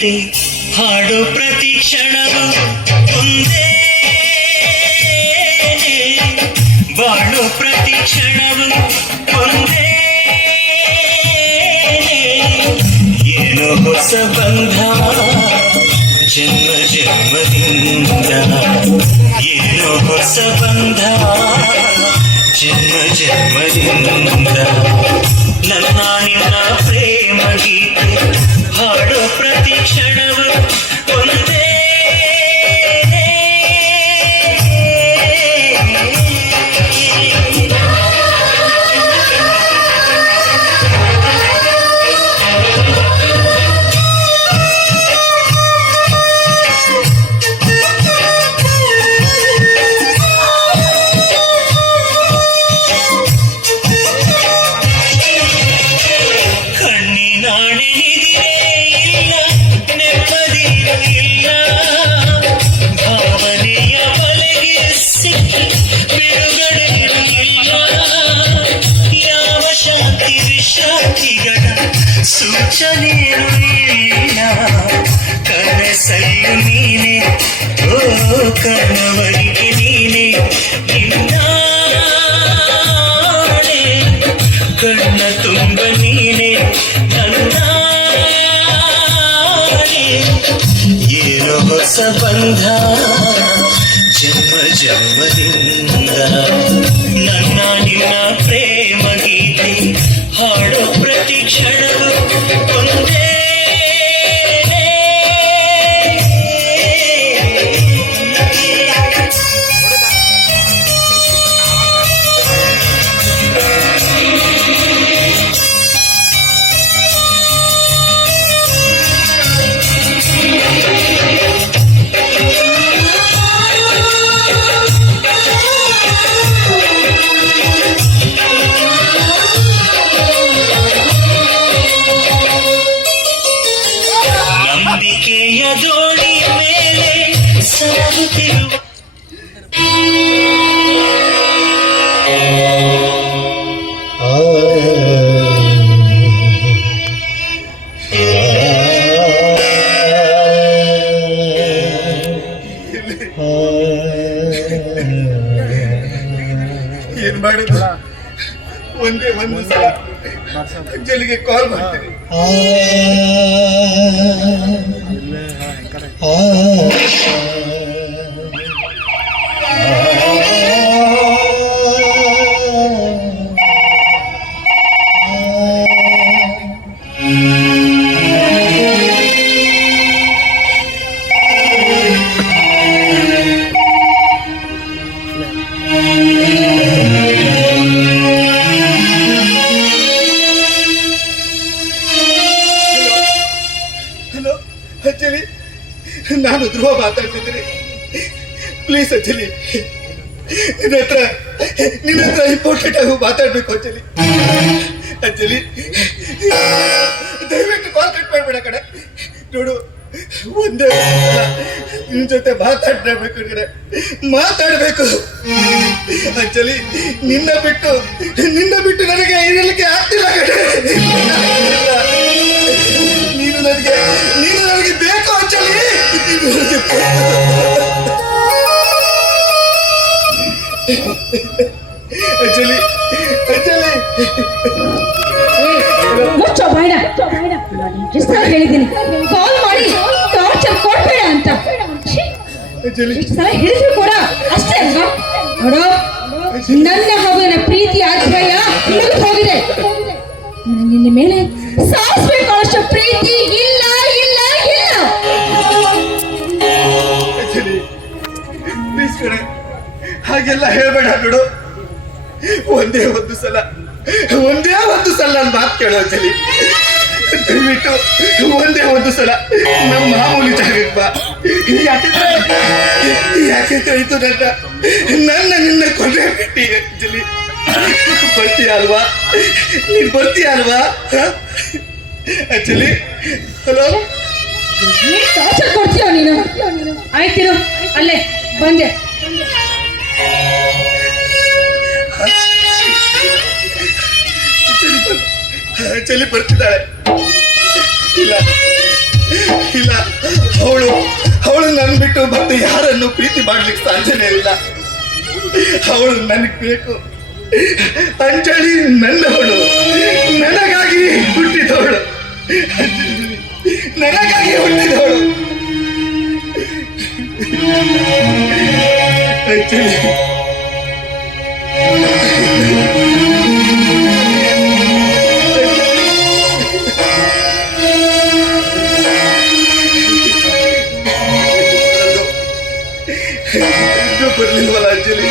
ಗೀತೆ ಹಾಡೋ ಪ್ರತಿ ಕ್ಷಣವು ಒಂದೇ, ಬಾಳೋ ಪ್ರತಿ ಕ್ಷಣವು ಒಂದೇ. ಏನೋ ಹೊಸ ಬಂಧ ಜನ್ಮ ಜನ್ಮದಿಂದ, ಏನೋ ಹೊಸ ಬಂಧ ಜನ್ಮ ಜನ್ಮದಿಂದ. ನನ್ನ ನಿನ್ನ ಪ್ರೇಮ ಗೀತೆ ಹಾಡೋ ಪ್ರತಿ ಕ್ಷಣವು ಒಂದೇ. ಸೂಚನೆಯೂ ಇಲ್ಲ, ಕನಸರಿಯು ನೀನೆ, ಓ ಕನವರಿಗೆ ನೀನೆ. ನಿನ್ನಾಣೆ ಕಣ್ಣ ತುಂಬ ನೀನೆ ನನ್ನಾಣೆ. ಏನೋ ಹೊಸ ಬಂಧ ಜನ್ಮ ಜನ್ಮದಿಂದ. ನನ್ನ ನಿನ್ನ ಪ್ರೇಮ ಗೀತೆ ಹಾಡೋ ಪ್ರತಿ ಕ್ಷಣವು ಒಂದೇ. ನಂಬಿಕೆಯ ದೋಣಿ ಮೇಲೆ ಸಾಗುತ್ತಿರುವ ಏನ್ ಮಾಡುದು? ಒಂದೇ ಒಂದು ಸಲ ಅಂಜಲಿಗೆ ಕಾಲ್ ಮಾಡ್ತೀನಿ. ಅಂಜಲಿ, ನಾನು ಧ್ರುವ ಮಾತಾಡ್ತಿದ್ದೀನಿ. ಪ್ಲೀಸ್ ಅಂಜಲಿ, ನಿನ್ನ ಹತ್ರ ಇಂಪಾರ್ಟೆಂಟ್ ಆಗಿ ಮಾತಾಡ್ಬೇಕು ಅಂಜಲಿ. ಅಂಜಲಿ, ದಯವಿಟ್ಟು ಕಾಲ್ ಕಟ್ ಮಾಡ್ಬೇಡ ಕಡೆ. ನೋಡು, ಒಂದೇ ನಿನ್ನ ಜೊತೆ ಮಾತಾಡ್ಬೇಕು ಮಾತಾಡ್ಬೇಕು ಅಂಜಲಿ. ನಿನ್ನ ಬಿಟ್ಟು ನನಗೆ ಇರಲಿಕ್ಕೆ ಆಗ್ತಿಲ್ಲ ಕಡೆ. ನೀನು ನನಗೆ ಬೇಕು ಅಂಜಲಿ. ಅಂಜಲಿ ಅಂಜಲಿ ಮುಚ್ಚೋ ಬಾಯ್ನ. ಎಷ್ಟು ಸಲ ಹೇಳಿದ್ದೀನಿ ಕಾಲ್ ಮಾಡಿ ಟಾರ್ಚರ್ ಕೊಡ್ಬೇಡ ಅಂತ. ಎಷ್ಟು ಸಲ ಹೇಳಿದ್ರು ಕೂಡ ಅಷ್ಟೇ ಅಲ್ವಾ? ನೋಡೋ, ನನ್ನ ಹಾಗೂ ನನ್ನ ಪ್ರೀತಿಯ ಅಧ್ಯಾಯ ಮುಗಿದು ಹೋಗಿದೆ. ನಿನ್ನ ಮೇಲೆ ಸಾಧಿಸಬೇಕು ಅಷ್ಟು ಪ್ರೀತಿ ಇಲ್ಲ ಇಲ್ಲ ಇಲ್ಲ. ಅಂಜಲಿ, ಪ್ಲೀಸ್ ಕಣೆ, ಹಾಗೆಲ್ಲ ಹೇಳ್ಬೇಡ. ನೋಡು, ಒಂದೇ ಒಂದು ಸಲ ನನ್ನ ಮಾತು ಕೇಳೋ ಅಂಜಲಿ. ದಯವಿಟ್ಟು ಒಂದೇ ಒಂದು ಸಲ ನಮ್ಮ ಮಾಮೂಲಿ ಜಾಗಕ್ಕೆ ಬಾ. ಯಾಕೆಂದ್ರೆ ಇದು ನನ್ನ ನಿನ್ನ ಕೊನೆ ಬಿಟ್ಟಿ ಅಂಜಲಿ. ಬರ್ತೀಯ ಅಲ್ವಾ? ನೀನ್ ಬರ್ತೀಯ ಅಲ್ವಾ ಅಂಜಲಿ? ಹಲೋ, ಟಾರ್ಚರ್ ಕೊಡ್ತೀಯ ನೀನು? ಆಯ್ತಿರು, ಅಲ್ಲೇ ಬಂದೆ. ಅಂಜಲಿ ಬರ್ತಿದ್ದಾಳೆ. ಇಲ್ಲ ಇಲ್ಲ, ಅವಳು ಅವಳು ನನ್ ಬಿಟ್ಟು ಮತ್ತೆ ಯಾರನ್ನು ಪ್ರೀತಿ ಮಾಡ್ಲಿಕ್ಕೆ ಸಾಧ್ಯನೇ ಇಲ್ಲ. ಅವಳು ನನಗ್ ಬೇಕು. ಅಂಜಲಿ ನನ್ನವಳು, ನನಗಾಗಿ ಹುಟ್ಟಿದವಳು, ನನಗಾಗಿ ಹುಟ್ಟಿದವಳು. ಅಂಜಲಿ ಬರ್ಲಿಲ್ವಲ್ಲ ಅಂಜಲಿ?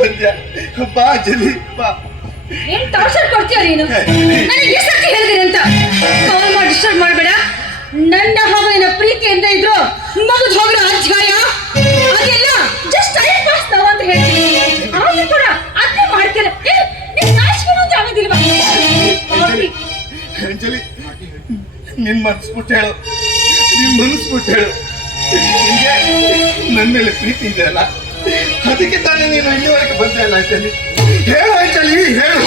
ಬಂದ್ಯಾ? ಬಾ ಅಂಜಲಿ, ಬಾ. ಏನ್ ಟಾರ್ಚರ್ ಕೊಡ್ತೀಯ ನೀನು? ನನಗೆ ಎಷ್ಟಕ್ಕೆ ಹೇಳಿದೀನಿ ಅಂತ ಕಾಲ್ ಮಾಡಿ ಡಿಸ್ಟರ್ಬ್ ಮಾಡಬೇಡ. ನನ್ನ ಹಾಗೂ ನಿನ್ನ ಪ್ರೀತಿಯಿಂದ ಇದ್ರು ಮಗದ್ ಹೋಗಿರೋ ಅಧ್ಯಾಯ ಅದೆಲ್ಲ ಜಸ್ಟ್ ಟೈಮ್ ಪಾಸ್ ನಾವು ಅಂತ ಹೇಳ್ತೀನಿ. ಆದ್ರೂ ಕೂಡ ಅದೇ ಮಾಡ್ತೀರ. ನೀನ್ ನಾಚಿಕೊಂಡು ಅಂತ ಆಗೋದಿಲ್ವಾ? ಅಂಜಲಿ, ನಿನ್ ಮನ್ಸ್ಬಿಟ್ಟು ಹೇಳು, ನಿನ್ ಮನ್ಸ್ಬಿಟ್ಟು ಹೇಳು. ನಿನ್ಗೆ ನನ್ನ ಮೇಲೆ ಪ್ರೀತಿ ಇದೆಯಲ್ಲ, ಅದಕ್ಕೆ ತಾನೇ ನೀನು ಇಲ್ಲಿವರೆಗೆ ಬಂದೆ ಅಲ್ಲ ಅಂಜಲಿ? ಹೇಳು ಅಂಜಲಿ, ಹೇಳು.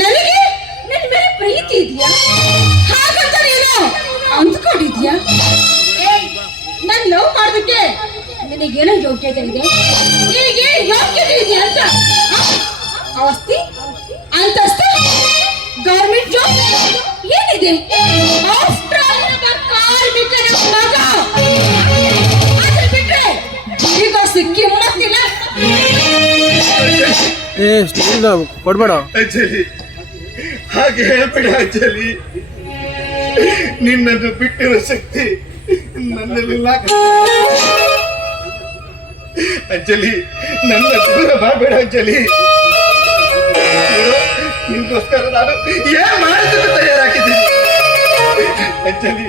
ನನಗೆ ನನ್ನ ಮೇಲೆ ಪ್ರೀತಿ ಇದೆಯಾ ಹಾಗಂತ ನೀನು ಅಂದ್ಕೊಂಡಿದ್ಯಾ? ನಾನು ಲವ್ ಮಾಡೋದಕ್ಕೆ ನಿನಗೇನೋ ಯೋಗ್ಯತೆ ಇದೆ, ನಿನಗೆ ಯೋಗ್ಯತೆ ಇದೆ ಅಂತ. ಆಸ್ತಿ, ಅಂತಸ್ತು, ಗೌರ್ಮೆಂಟ್ ಜಾಬ್ ಏನಿದೆ? ಕಾರ್ಮಿಕರ ಮಗ ಅದ್ರ ಬಿಟ್ರೆ ಈಗ ಸಿಕ್ಕಿ ಮತ್ತಿಲ್ಲ. ಕೊಡ್ಬೇಡ ಅಂಜಲಿ, ಹಾಗೆ ಹೇಳ್ಬೇಡ ಅಂಜಲಿ. ನಿನ್ನನ್ನು ಬಿಟ್ಟಿರೋ ಶಕ್ತಿ ನನ್ನಲ್ಲಿಲ್ಲ ಅಂಜಲಿ. ನನ್ನ ದೂರ ಮಾಡಬೇಡ ಅಂಜಲಿ. ನಿನ್ಗೋಸ್ಕರ ನಾನು ಏನ್ ಮಾಡೋದಕ್ಕೆ ತಯಾರಾಗಿದ್ದೀನಿ ಅಂಜಲಿ.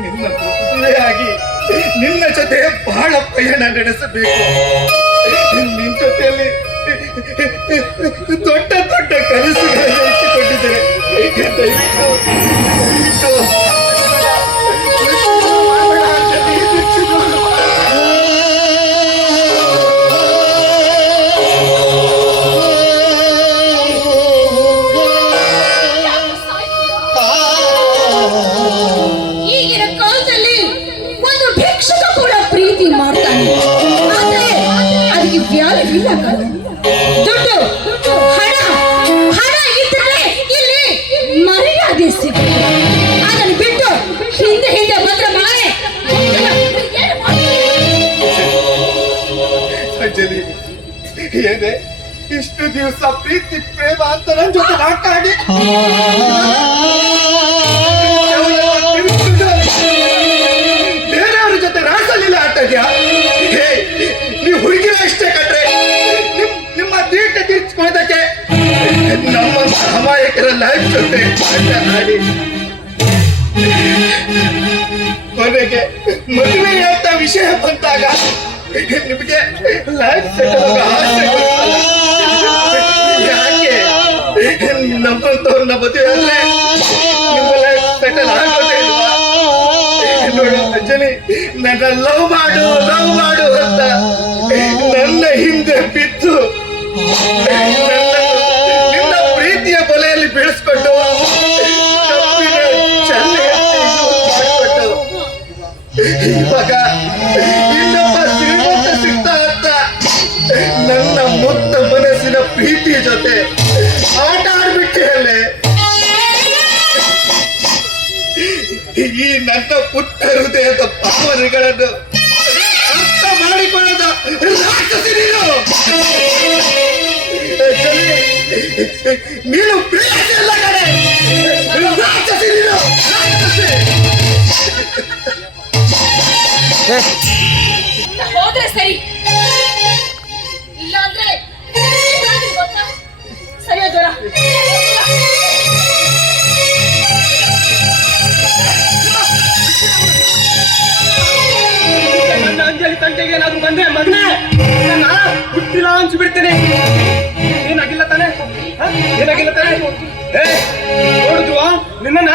ನಿನ್ನ ಮದುವೆಯಾಗಿ ನಿನ್ನ ಜೊತೆ ಬಹಳ ಪಯಣ ನಡೆಸಬೇಕು. ನಿನ್ನ ಜೊತೆಯಲ್ಲಿ ದೊಡ್ಡ ದೊಡ್ಡ ಕನಸುಗಳನ್ನು ಇಟ್ಟುಕೊಂಡಿದ್ದೇನೆ. ಈಗಿನ ಕಾಲದಲ್ಲಿ ಒಂದು ಭಿಕ್ಷುಕ ಕೂಡ ಪ್ರೀತಿ ಮಾಡ್ತಾನೆ, ಆದ್ರೆ ಅದಕ್ಕೆ ವ್ಯಾಲ್ಯೂ ಇಲ್ಲ. ದುಡ್ಡು, ಹಣ ಹಣ ಇದ್ರೆ ಇಲ್ಲಿ ಮರ್ಯಾದೆ ಸಿಗುತ್ತೆ. ಅದನ್ನು ಬಿಟ್ಟು ಹಿಂದೆ ಹಿಂದೆ ಬಂದ್ರೆ ಮನೆ ಅಂಜಲಿ, ಏನೇ ಇಷ್ಟು ದಿವಸ ಪ್ರೀತಿ ಪ್ರೇಮ ಅಂತ ನನ್ನ ಜೊತೆ ಮಾತಾಡಿ ಬೇರೆಯವ್ರ ಜೊತೆ ರಾಸಲಿಲ್ಲ ಆಟದ್ಯಾ? ಹೇ, ನೀವು ಹುಡುಗಿರ ಅಷ್ಟೇ ಕಟ್ರೆ ನಿಮ್ಮ ತೀಟ ತೀರ್ಸ್ಕೊಳ್ಳೋದಕ್ಕೆ ನಮ್ಮಂತ ಅಮಾಯಕರ ಲೈಫ್ ಜೊತೆ ಆಟ ಆಡಿ ಕೊನೆಗೆ ಮದುವೆ ಅಂತ ವಿಷಯ ಬಂದಾಗ ನಿಮಗೆ ಲೈಫ್ ಸೆಟಲ್ ಆಸೆ ಯಾಕೆ? ನಮ್ಮಂತವ್ರನ್ನ ಮದುವೆ ಆದ್ರೆ ನಿಮ್ಮ ಲೈಫ್ ಸೆಟಲ್ ಆಗೋದೇ ಇಲ್ವಾ? ನೋಡು ಅಂಜಲಿ, ನನ್ನ ಲವ್ ಮಾಡು ಅಂತ ನನ್ನ ಹಿಂದೆ ಬಿದ್ದು ನಿನ್ನ ಪ್ರೀತಿಯ ಬಲೆಯಲ್ಲಿ ಬೀಳಿಸ್ಕೊಂಡು ಇವಾಗ ಇನ್ನೊಬ್ಬ ಶ್ರೀಮಂತ ಸಿಗ್ತಾ ಅಂತ ನನ್ನ ಮುತ್ತ ಮನಸ್ಸಿನ ಪ್ರೀತಿ ಜೊತೆ ಆಟ ಆಡ್ಬಿಟ್ಟೆ ಅಲ್ಲೇ. ಈ ನನ್ನ ಪುಟ್ಟ ಹೃದಯದ ಭಾವನೆಗಳನ್ನು ಅರ್ಥ ಮಾಡಿಕೊಳ್ಳದ ರಾಕ್ಷಸಿ ನೀನು ಪ್ರೇಯಸಿ ಅಲ್ಲ ಕಡೆ, ರಾಕ್ಷಸಿ ನೀನು, ರಾಕ್ಷಸಿ. ಹೋದ್ರೆ ಸರಿ, ಇಲ್ಲ ಅಂದ್ರೆ ಗೊತ್ತಾ ಸರಿಯೋ ಜ್ವರ. ನನ್ನ ಅಂಜಲಿ ತಂಟೆಗೆ ಏನಾದ್ರು ಬಂದ್ರೆ ಮಗನೇ ಹುಟ್ಟಿಲ್ಲ ಅನ್ಸ್ಬಿಡ್ತೇನೆ. ಏನಾಗಿಲ್ಲ ತಾನೆ, ಏನಾಗಿಲ್ಲ ತಾನೆ? ನೋಡಿದ್ವಾ ನಿನ್ನ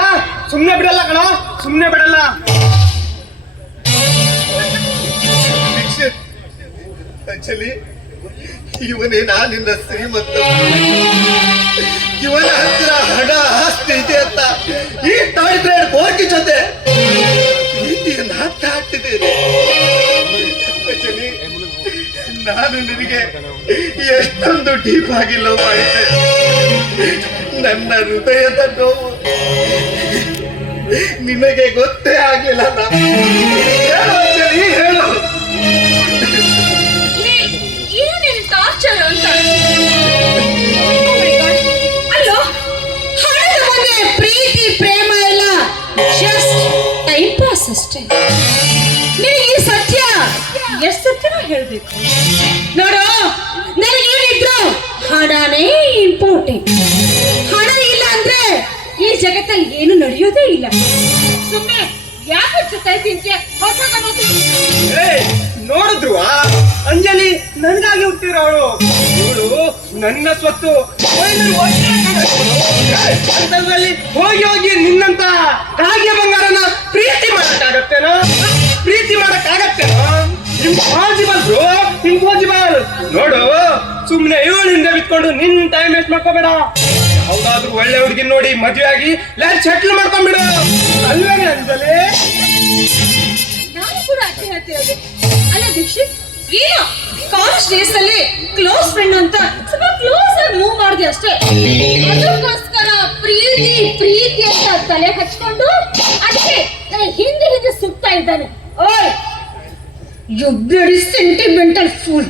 ಸುಮ್ನೆ ಬಿಡಲ್ಲ ಕಣ, ಸುಮ್ನೆ ಬಿಡಲ್ಲ. ದೀಕ್ಷಿತ್, ಅಂಜಲಿ, ಇವನೇನಾ ನಿನ್ನ ಶ್ರೀಮಂತ? ಇವನ ಹತ್ರ ಹಣ ಆಸ್ತಿ ಇದೆ ಅಂತ ಈ ತಾಳಿದ್ರೆ ಬೋರ್ಗಿ ಜೊತೆ ಪ್ರೀತಿಯನ್ನು ಆಟ ಆಡ್ತಿದ್ದೇನೆ. ಅಂಜಲಿ, ನಾನು ನಿನಗೆ ಎಷ್ಟೊಂದು ಡೀಪ್ ಆಗಿ ಲವ್ ಮಾಡಿದ್ದೆ. ನನ್ನ ಹೃದಯದ ನೋವು ನಿನಗೆ ಗೊತ್ತೇ ಆಗಿಲ್ಲ. ಹೇಳು ಅಂಜಲಿ, ಹೇಳು. ಏನೇನು ಟಾರ್ಚರ್ ಅಂತ. ಅಲ್ಲೋ, ಹಣದ ಮುಂದೆ ಪ್ರೀತಿ ಪ್ರೇಮ ಎಲ್ಲ ಜಸ್ಟ್ ಟೈಮ್ ಪಾಸ್ ಅಷ್ಟೇ. ನಿನಗೆ ಈ ಸತ್ಯ ಎಷ್ಟು ಸತ್ಯನೋ ಹೇಳ್ಬೇಕು ನೋಡು. ನನಗೇನಿದ್ರು ಹಣನೇ ಇಂಪಾರ್ಟೆಂಟ್. ಹಣ ಇಲ್ಲ ಅಂದ್ರೆ ಈ ಜಗತ್ತಲ್ಲಿ ಏನು ನಡೆಯೋದೇ ಇಲ್ಲ. ಸುಮ್ಮನೆ ಯಾಕೆ ಜೊತೆ ತಿಂತೀಯ? ನೋಡಿದ್ರು ಅಂಜಲಿ ನನ್ಗಾಗಿ ಹುಟ್ಟಿರೋಳು. ಇವಳು ನನ್ನ ಸ್ವತ್ತು. ಅಂತದ್ರಲ್ಲಿ ಹೋಗಿ ಹೋಗಿ ನಿನ್ನಂತ ಕಾಗೆ ಬಂಗಾರನ ಪ್ರೀತಿ ಮಾಡಕ್ಕಾಗತ್ತೇನೋ? ಪ್ರೀತಿ ಮಾಡಕ್ಕಾಗತ್ತೇನೋ? Impossible bro, impossible. ನೋಡು, ಸುಮ್ನೆ ಇವಳಿಂದ ಬಿತ್ಕೊಂಡು ನಿನ್ ಟೈಮ್ ವೇಸ್ಟ್ ಮಾಡ್ಕೋಬೇಡ. ಯಾವ್ದಾದ್ರು ಒಳ್ಳೆ ಹುಡುಗಿ ನೋಡಿ ಮದುವೆ ಆಗಿ ಲೈಫ್ ಸೆಟ್ಲ್ ಮಾಡ್ಕೊಂಡ್ಬಿಡು. ಅಲ್ವೇನೆ ಅಂಜಲಿ? ನಾನು ಕೂಡ ಅಷ್ಟೇ ಹೇಳ್ತಿರೋದು. ಅಲ್ಲ ದೀಕ್ಷಿತ್, ಏನು ಕಾಲೇಜ್ ಡೇಸ್ ಅಲ್ಲಿ ಕ್ಲೋಸ್ ಫ್ರೆಂಡ್ ಅಂತ ಸ್ವಲ್ಪ ಕ್ಲೋಸ್ ಆಗಿ ಮೂವ್ ಮಾಡಿದೆ ಅಷ್ಟೇ. ಅದಕ್ಕೋಸ್ಕರ ಪ್ರೀತಿ ಪ್ರೀತಿ ಅಂತ ತಲೆ ಹಚ್ಕೊಂಡು ಅದಕ್ಕೆ ನನ್ನ ಹಿಂದೆ ಹಿಂದೆ ಸುತ್ತಾ ಇದ್ದಾನೆ. ಓಯ್, ಯು ಬ್ಲಡಿ ಸೆಂಟಿಮೆಂಟಲ್ ಫೂಲ್.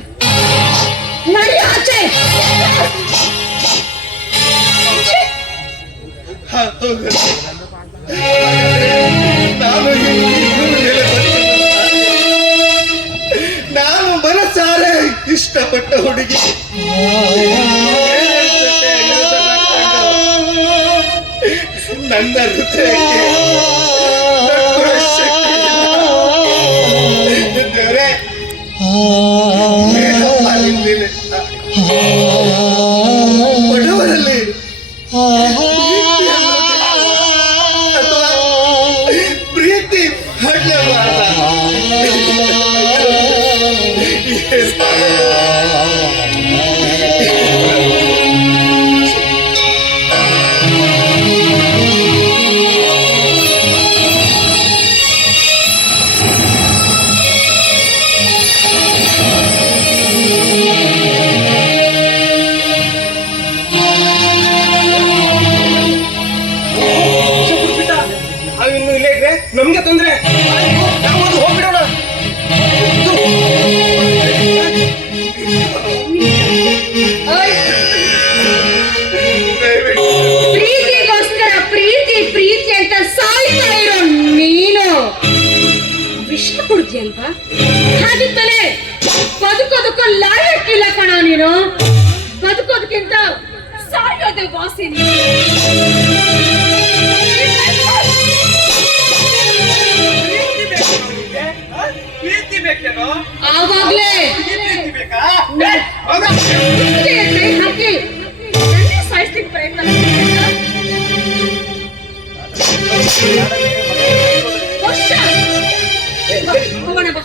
ನಡಿ ಆಚೆ. ನಾನು ಮನಸಾರೆ ಇಷ್ಟಪಟ್ಟ ಹುಡುಗಿ ನನ್ನ ಹೃದಯಕ್ಕೆ ದೇವರೇ, ಬಡವರಲ್ಲಿ ಅಥವಾ ಪ್ರೀತಿ ಹಡ್ಲೇಬಾರ್ದ? ಅವಿನ್ನು ಇಲ್ಲೇ ಇದ್ರೆ ನಮ್ಗೆ ತೊಂದ್ರೆ. ನಾವು ಹೋಗ್ಬಿಡೋಣ. ಪ್ರೀತಿಗೋಸ್ಕರ ಪ್ರೀತಿ ಪ್ರೀತಿ ಅಂತ ಸಾಯ್ತಾ ಇರೋ ನೀನು ವಿಷ ಕುಡ್ತೀಯಲ್ವಾ? ಹಾಗಿದ್ಮೇಲೆ ಬದುಕೋದಕ್ಕೂ ಲಾಯಕ್ ಇಲ್ಲ ಕಣ ನೀನು. ಬದುಕೋದಕ್ಕಿಂತ ಸಾಯೋದೆ ವಾಸಿ. ಪ್ರೀತಿ ಬೇಕೇನೋ? ಆವಾಗ್ಲೇ ಪ್ರೀತಿ ಬೇಕಾ? ಹಾಕಿ ನನ್ನೇ ಸಾಯಿಸ್ಲಿಕ್ಕೆ ಪ್ರಯತ್ನ ಮಾಡ್ತಿದ್ಯಾ? ಹೋಗೋಣ ಬಾ.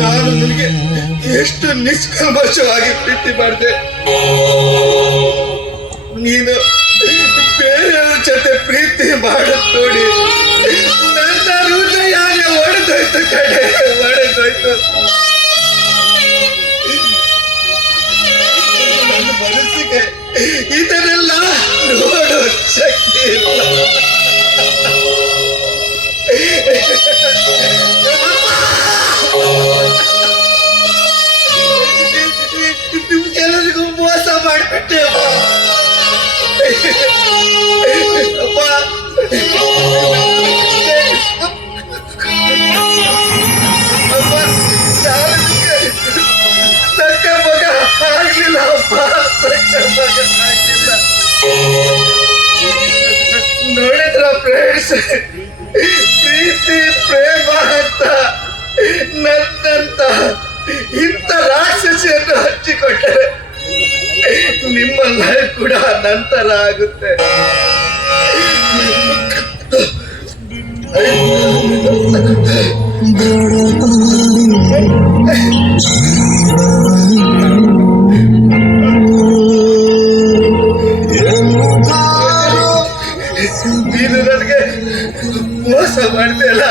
ನಾನು ನಿನಗೆ ಎಷ್ಟು ನಿಷ್ಕಲ್ಮಶವಾಗಿ ಪ್ರೀತಿ ಮಾಡಿದೆ. ನೀನು ಬೇರೆಯವ್ರ ಜೊತೆ ಪ್ರೀತಿ ಮಾಡೋದ್ ನೋಡಿ ನನ್ನ ಹೃದಯನೇ ಒಡೆದೋಯ್ತು ಕಡೆ, ಒಡೆದೋಯ್ತು. ನನ್ನ ಮನಸ್ಸಿಗೆ ಇದನ್ನೆಲ್ಲ ನೋಡೋ ಶಕ್ತಿ ಇಲ್ಲ. ನಿಮ್ಗೆಲ್ಲರಿಗೂ ಫ್ರೆಂಡ್ಸ್, ಪ್ರೀತಿ ಪ್ರೇಮ ಅಂತ ನನ್ನಂತ ಇಂಥ ರಾಕ್ಷಸಿಯನ್ನು ಹಚ್ಚಿಕೊಟ್ಟರೆ ನಿಮ್ಮ ಲೈಫ್ ಕೂಡ ನಂತರ ಆಗುತ್ತೆ. ನೀನು ನನಗೆ ಮೋಸ ಮಾಡ್ತೀಯಲ್ಲ,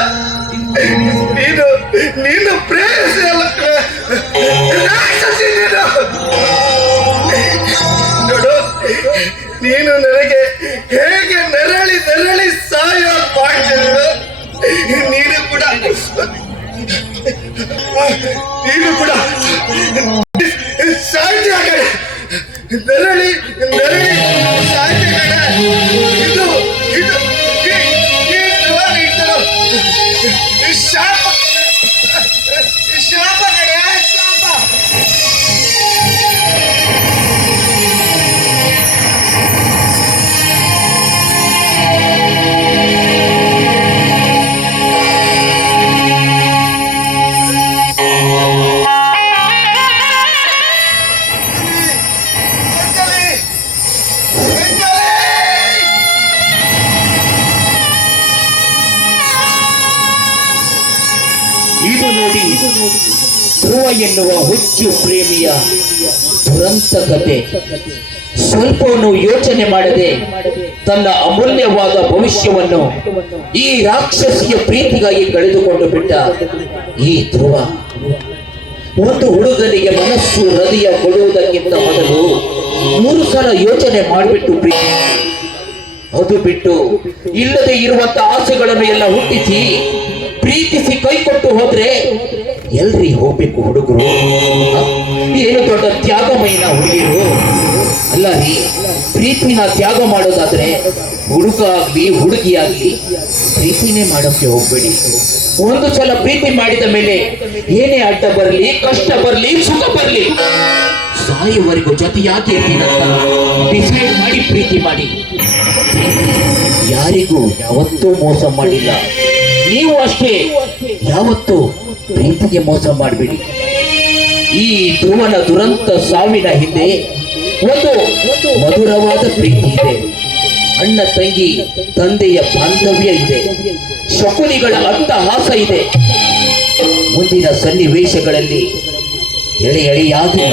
ನೀನು ಪ್ರೇಯಸಿ ಅಲ್ಲ, ರಾಕ್ಷಸಿ ನೀನು. ನೋಡು, ನೀನು ನನಗೆ ಹೇಗೆ ನರಳಿ ನರಳಿ ಸಾಯೋ ಮಾಡ್ತೀಯ, ನೀನು ಕೂಡ ಸಾಹಿತ್ಯ ಕಡೆ ನರಳಿ ನರಳಿ ಸಾಹಿತ್ಯ ಕಡೆ ಇದು ಇದು ಶಾಪ ಶಾಪ ಕಡೆ ಶಾಪ. ಇದು ನೋಡಿ ಧ್ರುವ ಎನ್ನುವ ಹುಚ್ಚು ಪ್ರೇಮಿಯ ದುರಂತ ಕತೆ. ಸ್ವಲ್ಪವನ್ನು ಯೋಚನೆ ಮಾಡದೆ ತನ್ನ ಅಮೂಲ್ಯವಾದ ಭವಿಷ್ಯವನ್ನು ಈ ರಾಕ್ಷಸಿಯ ಪ್ರೀತಿಗಾಗಿ ಕಳೆದುಕೊಂಡು ಬಿಟ್ಟ ಈ ಧ್ರುವ ಒಂದು ಹುಡುಗನಿಗೆ ಮನಸ್ಸು ಹೃದಯ ಕೊಡುವುದಕ್ಕಿಂತ ಮೊದಲು 3 ಸಲ ಯೋಚನೆ ಮಾಡಿಬಿಟ್ಟು ಪ್ರೀತಿ, ಅದು ಬಿಟ್ಟು ಇಲ್ಲದೆ ಇರುವಂತ ಆಸೆಗಳನ್ನು ಎಲ್ಲ ಹುಟ್ಟಿಸಿ ಪ್ರೀತಿಸಿ ಕೈ ಕೊಟ್ಟು ಹೋದ್ರೆ ಎಲ್ರಿ ಹೋಗ್ಬೇಕು ಹುಡುಗರು? ಏನು ದೊಡ್ಡ ತ್ಯಾಗಮಯನ ಹುಡುಗಿರು ಅಲ್ಲ ರೀ. ಪ್ರೀತಿನ ತ್ಯಾಗ ಮಾಡೋದಾದ್ರೆ ಹುಡುಗ ಆಗ್ಲಿ ಹುಡುಗಿ ಆಗ್ಲಿ ಪ್ರೀತಿನೇ ಮಾಡೋಕ್ಕೆ ಹೋಗ್ಬೇಡಿ. ಒಂದು ಸಲ ಪ್ರೀತಿ ಮಾಡಿದ ಮೇಲೆ ಏನೇ ಅಡ್ಡ ಬರ್ಲಿ, ಕಷ್ಟ ಬರ್ಲಿ, ಸುಖ ಬರ್ಲಿ, ಸಾಯುವವರೆಗೂ ಜೊತೆಯಾಗಿ ಇರ್ತೀನಂತ ಡಿಸೈಡ್ ಮಾಡಿ ಪ್ರೀತಿ ಮಾಡಿ. ಯಾರಿಗೂ ಯಾವತ್ತೂ ಮೋಸ ಮಾಡಿಲ್ಲ, ನೀವು ಅಷ್ಟೇ ಯಾವತ್ತೂ ಪ್ರೀತಿಗೆ ಮೋಸ ಮಾಡಬೇಡಿ. ಈ ಧ್ರುವನ ದುರಂತ ಸಾವಿನ ಹಿಂದೆ ಒಂದು ಮಧುರವಾದ ಪ್ರೀತಿ ಇದೆ, ಅಣ್ಣ ತಂಗಿ ತಂದೆಯ ಬಾಂಧವ್ಯ ಇದೆ, ಶಕುನಿಗಳ ಅಟ್ಟಹಾಸ ಇದೆ. ಮುಂದಿನ ಸನ್ನಿವೇಶಗಳಲ್ಲಿ ಎಳೆಯಾಗಿ